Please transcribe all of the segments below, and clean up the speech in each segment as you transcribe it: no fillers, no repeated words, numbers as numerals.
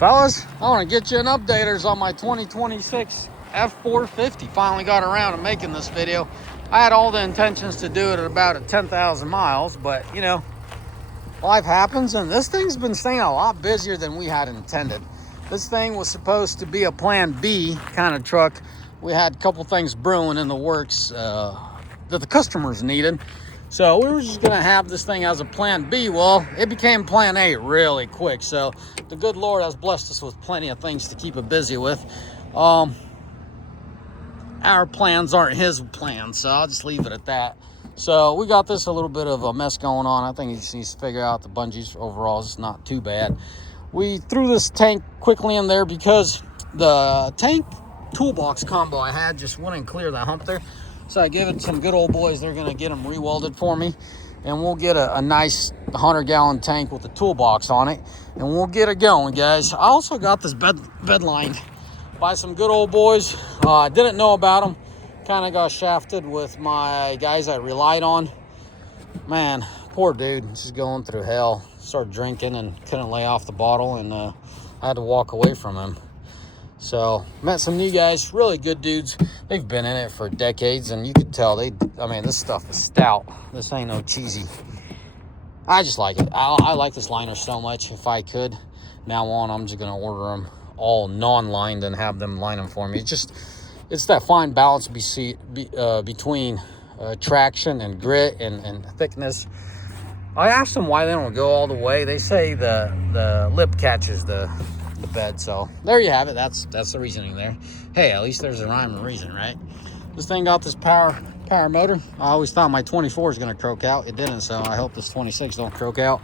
Fellas, I want to get you an updaters on my 2026 F450. Finally got around to making this video. I had all the intentions to do it at about 10,000 miles, but you know, life happens, and this thing's been staying a lot busier than we had intended. This thing was supposed to be a plan B kind of truck. We had a couple things brewing in the works that the customers needed. So we were just gonna have this thing as a plan B. Well, it became plan A really quick. So the good Lord has blessed us with plenty of things to keep it busy with. Our plans aren't his plans, so I'll just leave it at that. So we got this a little bit of a mess going on. I think he just needs to figure out the bungees overall is not too bad. We threw this tank quickly in there because the tank toolbox combo I had just wouldn't clear that hump there. So I gave it some good old boys. They're gonna get them re-welded for me, and we'll get a nice 100-gallon tank with the toolbox on it, and we'll get it going, guys. I also got this bed lined by some good old boys. I didn't know about them. Kind of got shafted with my guys I relied on. Man, poor dude, just going through hell. Started drinking and couldn't lay off the bottle, and I had to walk away from him. So met some new guys, really good dudes. They've been in it for decades, and you could tell this stuff is stout. This ain't no cheesy. I just like it. I like this liner so much. If I could, now on, I'm just gonna order them all non-lined and have them line them for me. It's that fine balance between traction and grit and thickness. I asked them why they don't go all the way. They say the lip catches the bed. So there you have it. That's the reasoning there. Hey, at least there's a rhyme and reason, right? This thing got this power motor. I always thought my 24 is going to croak out. It didn't, so I hope this 26 don't croak out.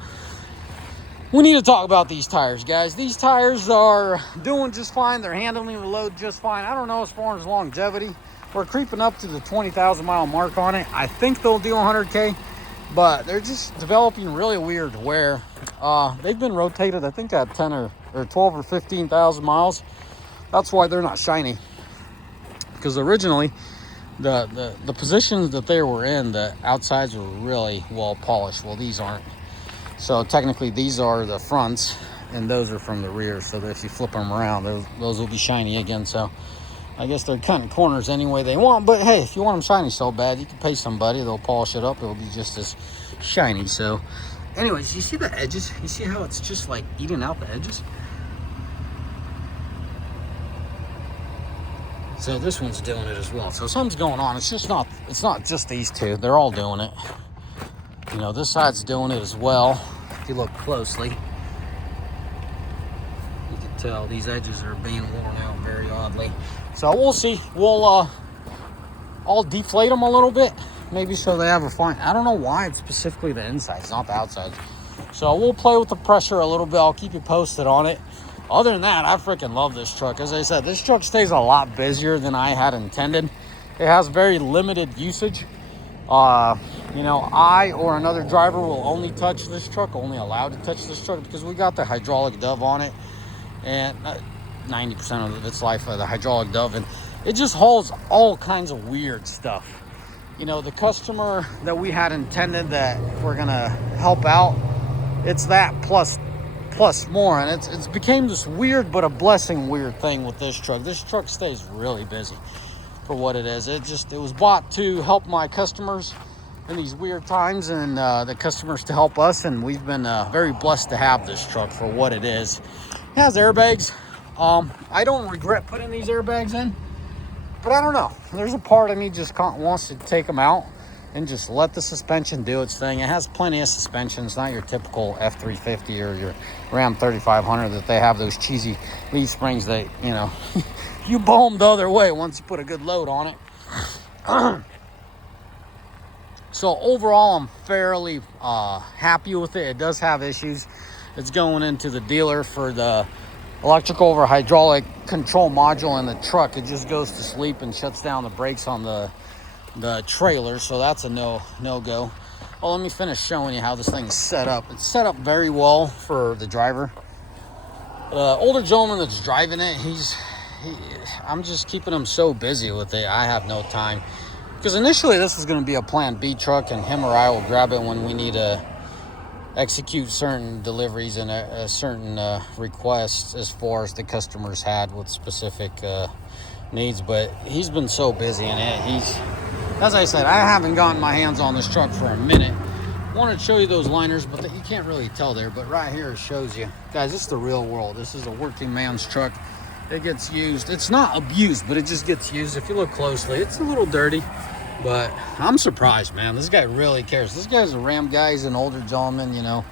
We need to talk about these tires, guys. These tires are doing just fine. They're handling the load just fine. I don't know as far as longevity. We're creeping up to the 20,000 mile mark on it. I think they'll do 100K, but they're just developing really weird wear. They've been rotated, I think, at 10 or 12 or 15,000 miles. That's why they're not shiny. Because originally, the positions that they were in, the outsides were really well polished. Well, these aren't. So technically, these are the fronts, and those are from the rear. So that if you flip them around, those will be shiny again. So I guess they're cutting corners any way they want. But hey, if you want them shiny so bad, you can pay somebody. They'll polish it up. It'll be just as shiny. So anyways, you see the edges? You see how it's just like eating out the edges? So this one's doing it as well. So something's going on. It's not just these two. They're all doing it. You know, this side's doing it as well. If you look closely, you can tell these edges are being worn out very oddly. So we'll see. I'll deflate them a little bit, maybe so they have a fine. I don't know why it's specifically the insides, not the outsides. So we'll play with the pressure a little bit. I'll keep you posted on it. Other than that, I freaking love this truck. As I said, this truck stays a lot busier than I had intended. It has very limited usage. You know, I or another driver will only touch this truck, only allowed to touch this truck, because we got the hydraulic dove on it, and 90% of its life of the hydraulic dove, and it just holds all kinds of weird stuff. You know, the customer that we had intended that we're gonna help out, it's that plus more, and it's became this weird but a blessing weird thing with this truck. This truck stays really busy for what it is. It was bought to help my customers in these weird times, and the customers to help us, and we've been very blessed to have this truck for what it is. It has airbags. I don't regret putting these airbags in, but I don't know. There's a part of me just wants to take them out and just let the suspension do its thing. It has plenty of suspension. It's not your typical F350 or your Ram 3500 that they have those cheesy leaf springs that, you know, you bow them the other way once you put a good load on it. So overall, I'm fairly happy with it. It does have issues. It's going into the dealer for the electrical over hydraulic control module in the truck. It just goes to sleep and shuts down the brakes on the trailer, so that's a no-go. Well, let me finish showing you how this thing's set up. It's set up very well for the driver. The older gentleman that's driving it, I'm just keeping him so busy with it. I have no time, because initially this was going to be a plan B truck, and him or I will grab it when we need a execute certain deliveries and a certain requests as far as the customers had with specific needs. But he's been so busy in it. As I said, I haven't gotten my hands on this truck for a minute. I wanted to show you those liners, but you can't really tell there. But right here it shows you. Guys, this is the real world. This is a working man's truck. It gets used. It's not abused, but it just gets used. If you look closely, it's a little dirty. But I'm surprised, man. This guy really cares. This guy's a Ram guy. He's an older gentleman, you know.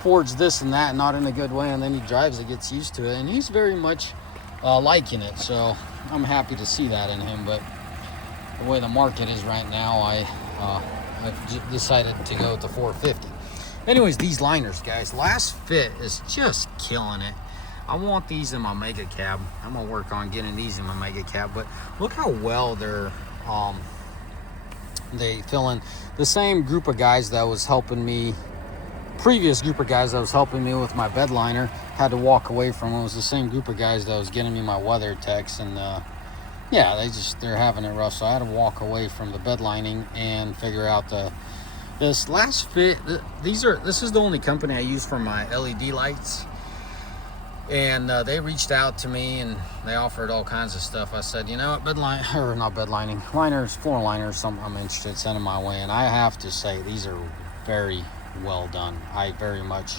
Fords this and that, not in a good way, and then he drives it, gets used to it, and he's very much liking it. So I'm happy to see that in him. But the way the market is right now, I've decided to go with the 450. Anyways, these liners, guys. Last fit is just killing it. I want these in my mega cab. I'm gonna work on getting these in my mega cab. But look how well they fill in. The same group of guys that was helping me, previous group of guys that was helping me with my Bedliner, had to walk away from. It was the same group of guys that was getting me my weather techs, and yeah, they're having it rough. So I had to walk away from the bed lining and figure out this last fit. This is the only company I use for my LED lights. And they reached out to me and they offered all kinds of stuff. I said, you know what, floor liners, something I'm interested in sending my way. And I have to say, these are very well done. I very much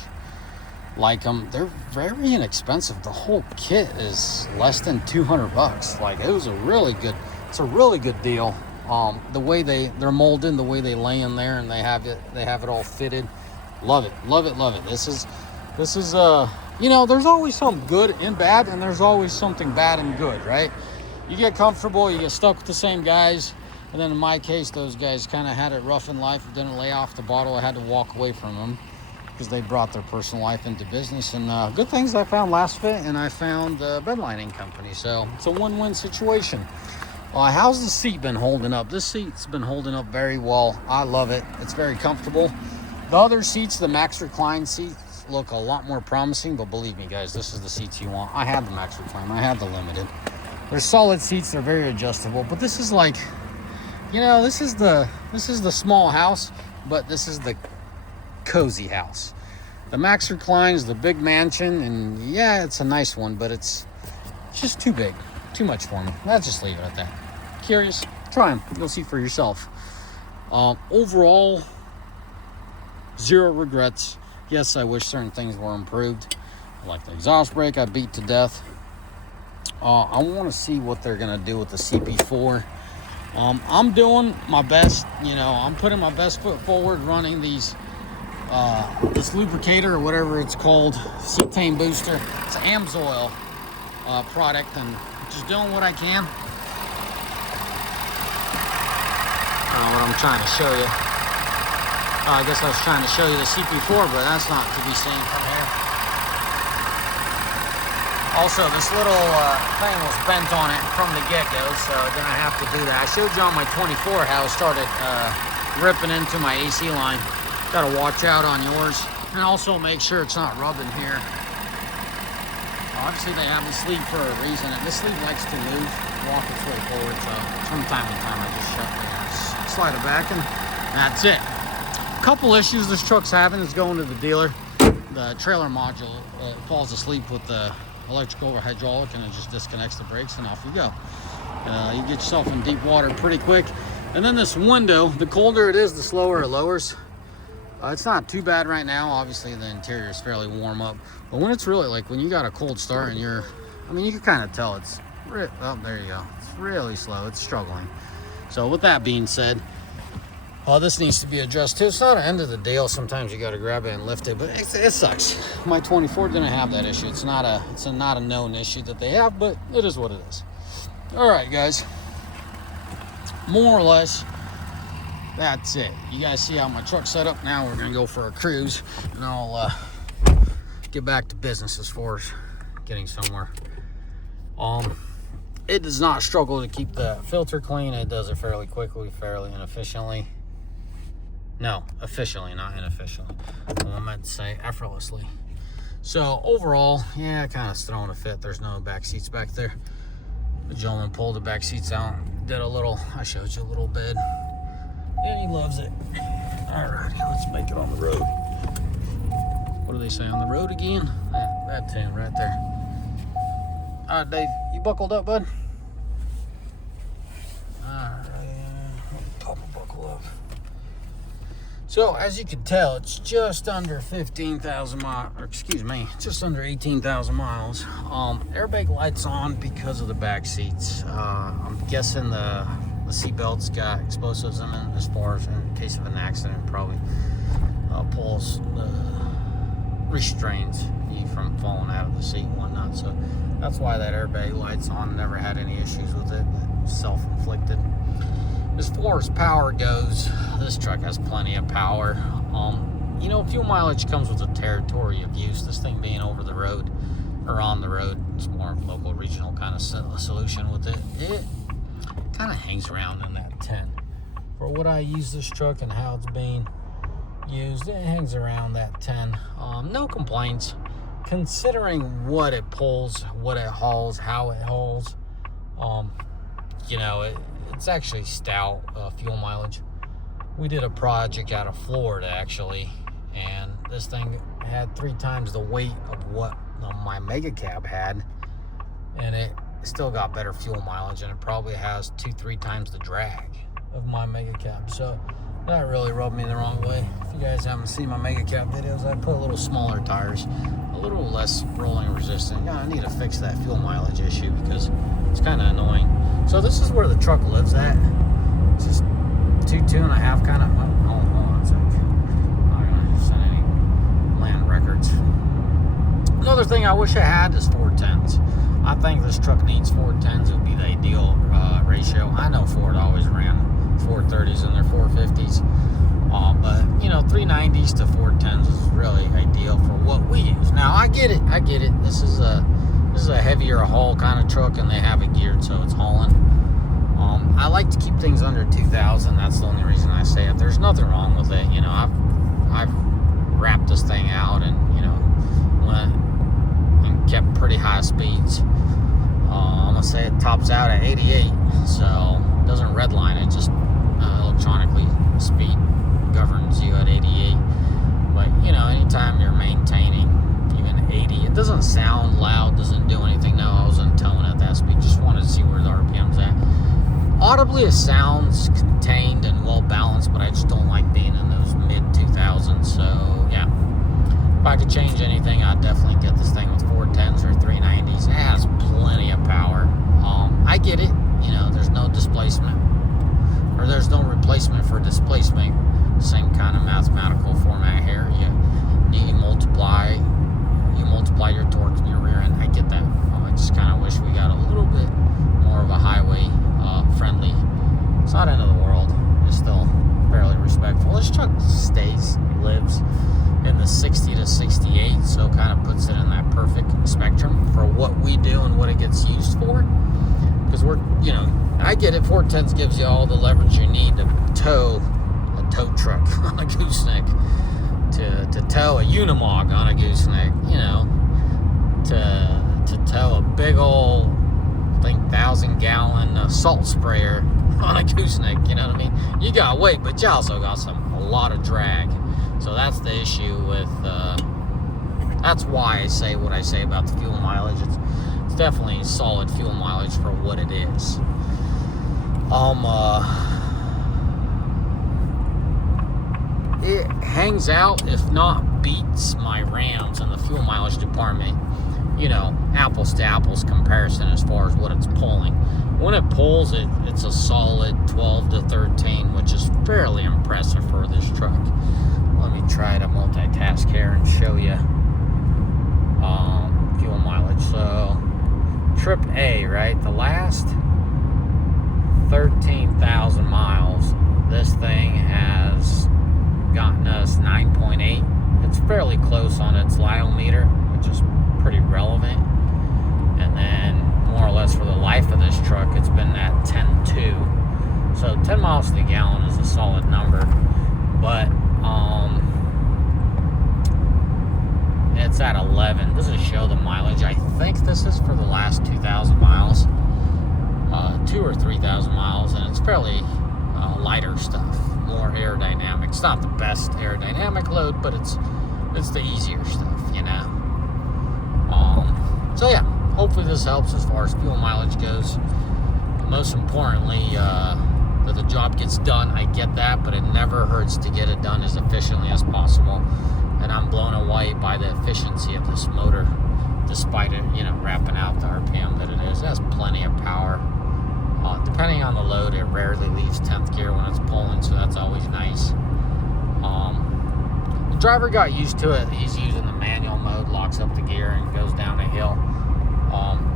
like them. They're very inexpensive. The whole kit is less than $200. Like, it's a really good deal. The way they're molded, the way they lay in there, and they have it all fitted. Love it. This is you know, there's always something good and bad, and there's always something bad and good, right? You get comfortable, you get stuck with the same guys, and then in my case, those guys kind of had it rough in life, didn't lay off the bottle. I had to walk away from them because they brought their personal life into business. And good things I found last fit, and I found the bed lining company. So it's a win-win situation. How's the seat been holding up? This seat's been holding up very well. I love it. It's very comfortable. The other seats, the Max Recline seats, look a lot more promising, but believe me, guys, this is the seats you want. I had the Max Recline. I had the Limited. They're solid seats. They're very adjustable. But this is like, you know, this is the small house, but this is the cozy house. The Max Recline is the big mansion, and yeah, it's a nice one, but it's just too big. Too much for me. Let's just leave it at that. Curious? Try them. You'll see for yourself. Overall, zero regrets. Yes, I wish certain things were improved. Like the exhaust brake, I beat to death. I want to see what they're going to do with the CP4. I'm doing my best. You know, I'm putting my best foot forward, running this lubricator or whatever it's called, cetane booster. It's an AMSOIL product, and just doing what I can. I don't know what I'm trying to show you. I guess I was trying to show you the CP4, but that's not to be seen from here. Also, this little thing was bent on it from the get-go, so then I have to do that. I showed you on my 24 how it started ripping into my AC line. Got to watch out on yours, and also make sure it's not rubbing here. Obviously, they have the sleeve for a reason, and this sleeve likes to move, walk its way forward, so from time to time I just shut it, slide it back, and that's it. Couple issues this truck's having is going to the dealer. The trailer module falls asleep with the electrical or hydraulic, and it just disconnects the brakes, and off you go. You get yourself in deep water pretty quick. And then this window, the colder it is, the slower it lowers. It's not too bad right now. Obviously, the interior is fairly warm up. But when it's really, like, when you got a cold start and you can kind of tell it's, oh, there you go. It's really slow. It's struggling. So with that being said, this needs to be addressed too. It's not an end of the deal. Sometimes you got to grab it and lift it, but it sucks. My 24 didn't have that issue. It's not a known issue that they have, but it is what it is. All right, guys. More or less, that's it. You guys see how my truck's set up now. We're gonna go for a cruise, and I'll get back to business as far as getting somewhere. It does not struggle to keep the filter clean. It does it fairly quickly, fairly inefficiently. No, efficiently, not inefficiently. I meant to say effortlessly. So overall, yeah, kind of throwing a fit. There's no back seats back there. The gentleman pulled the back seats out, did a little, I showed you a little bed, and he loves it. All right, let's make it on the road. what do they say on the road again? That tune right there. All right, Dave, you buckled up, bud? All right, Papa buckle up. So as you can tell, it's just under 15,000 miles, or excuse me, just under 18,000 miles. Airbag lights on because of the back seats. I'm guessing the seatbelt's got explosives in it, as far as in case of an accident, probably pulls the restrains you from falling out of the seat and whatnot. So that's why that airbag light's on. Never had any issues with it, self-inflicted. As far as power goes, this truck has plenty of power. You know, fuel mileage comes with the territory of use. This thing being over the road or on the road, it's more local, regional kind of solution with it. It kind of hangs around in that 10. For what I use this truck and how it's being used, it hangs around that 10. No complaints, considering what it pulls, what it hauls, how it hauls. You know, it's actually stout fuel mileage. We did a project out of Florida, actually, and this thing had 3 times the weight of what my mega cab had, and it still got better fuel mileage, and it probably has 2-3 times the drag of my mega cab. So that really rubbed me the wrong way. If you guys haven't seen my mega cab videos, I put a little smaller tires, a little less rolling resistant. Yeah, I need to fix that fuel mileage issue because it's kind of annoying. So this is where the truck lives at. It's just 2.5 kind of. Hold on a sec. I'm not gonna send any land records. Another thing I wish I had is 410s. I think this truck needs 410s. It would be the ideal ratio. I know Ford always ran 430s in their 450s, but you know, 390s to 410s is really ideal for what we use. Now I get it. This is a heavier haul kind of truck, and they have it geared so it's hauling. I like to keep things under 2,000. That's the only reason I say it. There's nothing wrong with it. You know, I've wrapped this thing out, and you know, went and kept pretty high speeds. I'm gonna say it tops out at 88, so it doesn't redline. It just electronically speed governs you at 88. But you know, anytime you're maintaining even 80, it doesn't sound loud, doesn't do anything. No, I wasn't towing at that speed. Just wanted to see where the RPM's at. Audibly, it sounds contained and well balanced, but I just don't like being in those mid 2000s. So yeah, if I could change anything, I'd definitely get this thing with 410s or 390s. It has plenty of power. I get it. You know, there's no displacement, or there's no replacement for displacement. Same kind of mathematical format here. You multiply your torque in your rear end. I get that. I just kind of wish we got a little bit more of a highway friendly. It's not end of the world. It's still fairly respectful. This truck lives in the 60 to 68, so kind of puts it in that perfect spectrum for what we do and what it gets used for. Because you know, I get it. 410s gives you all the leverage you need to tow a tow truck on a gooseneck, to tow a Unimog on a gooseneck, you know, to tow a big old, I think, 1,000-gallon salt sprayer on a gooseneck. You know what I mean? You got weight, but you also got a lot of drag. So that's the issue with. That's why I say what I say about the fuel mileage. It's definitely solid fuel mileage for what it is. It hangs out, if not beats, my Rams in the fuel mileage department. You know, apples to apples comparison as far as what it's pulling. When it pulls, it's a solid 12 to 13, which is fairly impressive for this truck. Let me try to multitask here and show you fuel mileage. So, trip A, right? The last 13,000 miles, this thing has gotten us 9.8. It's fairly close on its liometer, which is pretty relevant. And then more or less for the life of this truck, it's been at 10.2. So 10 miles to the gallon is a solid number, but it's at 11. Does it show the mileage? I think this is for the last 2,000 miles, 2 or 3,000 miles, and it's fairly lighter stuff, more aerodynamic. It's not the best aerodynamic load, but it's it's the easier stuff, you know. So yeah, hopefully this helps as far as fuel mileage goes. Most importantly, that the job gets done. I get that, but it never hurts to get it done as efficiently as possible. And I'm blown away by the efficiency of this motor, despite it, you know, wrapping out the RPM that it is. It has plenty of power. Depending on the load, it rarely leaves 10th gear when it's pulling, so that's always nice. The driver got used to it. He's using the manual mode, locks up the gear, and goes down a hill.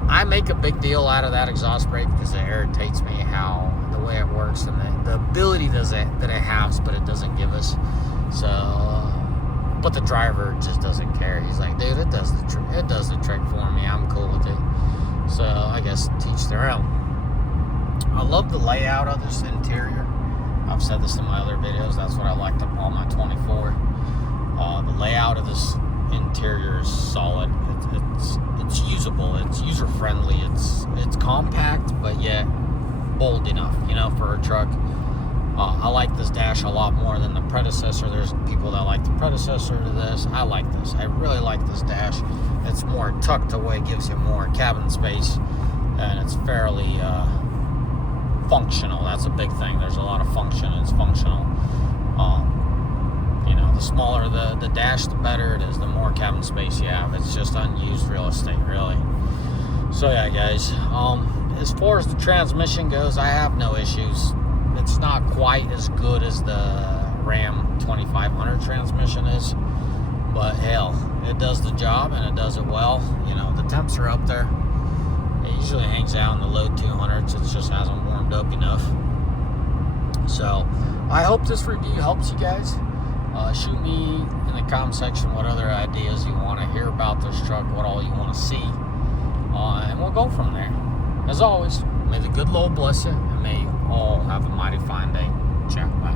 I make a big deal out of that exhaust brake because it irritates me how the way it works and the ability that it has, but it doesn't give us. So, but the driver just doesn't care. He's like, dude, it does the trick for me. I'm cool with it. So I guess teach their own. I love the layout of this interior. I've said this in my other videos. That's what I liked about my 24. The layout of this interior is solid. It's usable. It's user friendly. It's compact, but yet bold enough, you know, for a truck. I like this dash a lot more than the predecessor. There's people that like the predecessor to this. I like this. I really like this dash. It's more tucked away, gives you more cabin space, and it's fairly functional. That's a big thing. There's a lot of function. It's functional. You know, the smaller the dash, the better it is. The more cabin space you have. It's just unused real estate, really. So yeah, guys. As far as the transmission goes, I have no issues. It's not quite as good as the Ram 2500 transmission is, but hell, it does the job and it does it well. You know, the temps are up there. It usually hangs out in the low 200s. It just hasn't warmed up enough. So I hope this review helps you guys. Shoot me in the comment section what other ideas you want to hear about this truck, what all you want to see, and we'll go from there. As always, may the good Lord bless you, and may you all have a mighty fine day. Ciao, bye.